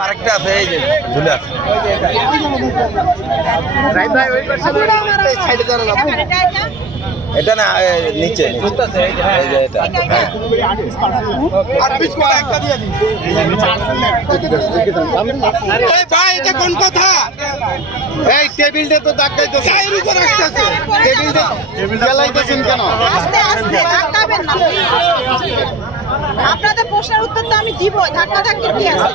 আরেকটা আছে এই যে ঝুলে আছে এটা না নিচে এই যে এটা ভাই এটা কোন কথা? এই টেবিলটা তো দাগ গাইতো গায়ের উপর আসতেছে। টেবিলটা জ্বালাইতেছেন কেন? আস্তে আস্তে ধাক্কাবেন না আপনাদের প্রশ্নের উত্তর তো আমি দিব ধাক্কা ধাক্কি কি আছে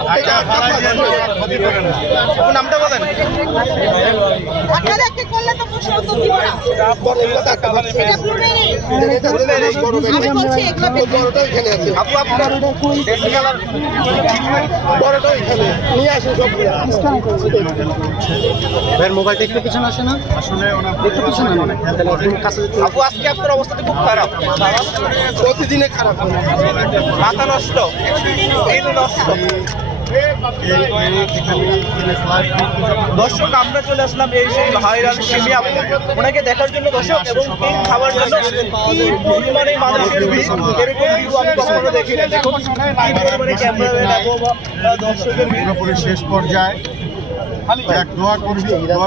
নামটা বলেন ধাক্কা ধাক্কি করলে তো প্রশ্নের উত্তর দিব না এটা ব্লুবেরি আমি বলছি এগুলো বড়টাই এখানে আছে। আপু আপনার বড়টাই এখানে নিয়ে আসুন সব ভাইয়ের মোবাইলটা একটু পিছনে আসে না আসলে একটু পিছনে আনো কাছে আপু আজকে আপনার অবস্থা খুব খারাপ প্রতিদিনে খারাপ হয়। মাথা নষ্ট দিল নষ্ট দর্শক আমরা চলে আসলাম এই সেই ভাইরাল সিমি আপু ওনাকে দেখার জন্য দর্শক এবং কেক খাওয়ার জন্য কি পরিমাণে মানুষের ভিড় এরকম ভিউ আমি কখনো দেখি না দেখুন কি পরিমাণে ক্যামেরাম্যান এবং দর্শকের ভিড় পুরোপুরি শেষ পর্যায়ে এক দোয়া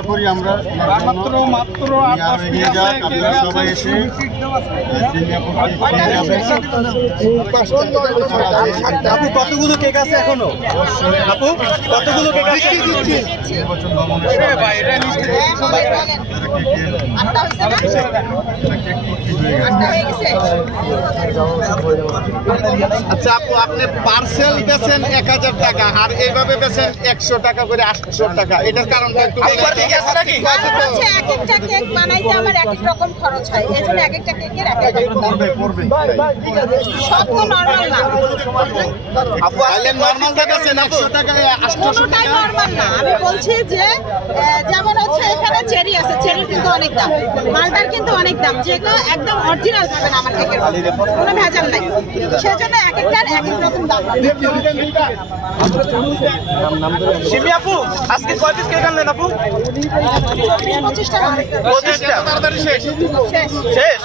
করি আমরা মাত্র এগিয়ে যাক আপনারা সবাই এসে আপু কতগুলো কেক আছে এখনো আপু কতগুলো কেক আছে নির্বাচন ভবনের আটটা হয়েছে না আটটা হয়ে গেছে আচ্ছা আপু আপনি পার্সেল বেচেন 1000 টাকা আর এইভাবে বেচেন 100 টাকা করে 800 টাকা এটার কারণটা একটু আপনার ঠিক আছে নাকি কারণ হচ্ছে এক একটা কেক বানাইতে আমার এক এক রকম খরচ হয় এই জন্য এক একটা কেকের এক এক রকম দাম সব তো নর্মাল না আপু আজকে নরমাল বেচেন 100 টাকা 800 কোনোটাই নর্মাল না আমি বলছি যে যেমন হচ্ছে এখানে চেরি আছে চেরি কিন্তু অনেক দাম মালটার কিন্তু অনেক দাম যেগুলো একদম অরিজিনাল পাবেন আমার কেকের কোনো ভেজাল নাই সেজন্য এক একটার এক এক রকম দাম সিমি আপু আজকে কয় পিস কেক আনলেন আপু 25 টাকা 25টা তাড়াতাড়ি শেষ শেষ শেষ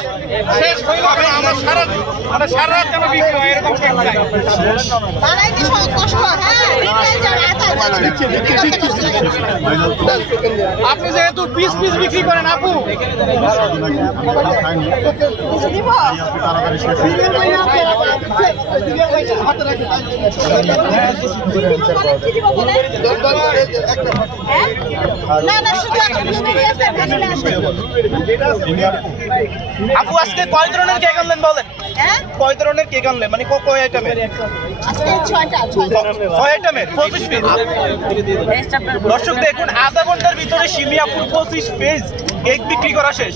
শেষ হয়ে যাবে আমার সারা রাত যেন বিক্রি হয় এরকম কেক চাই বানাইতে সব কষ্ট হ্যাঁ রিটেল যারা আতায় আপনি যেহেতু পিস পিস বিক্রি করেন আপু কিছু দিব তাড়াতাড়ি শেষ হয়ে কি দিব বলে হ্যাঁ? না না শুধু একটা ব্লুবেরি আছে ভ্যানিলা আছে আপু আজকে কয় ধরনের কেক আনলেন বলেন হ্যাঁ কয় ধরনের কেক আনলেন মানে কয় আইটেমের আজকে 6টা কয় আইটেমের 25 পিস দর্শক দেখুন আধা ঘন্টার ভিতরে সিমি আপুর 25 পিস কেক বিক্রি করা শেষ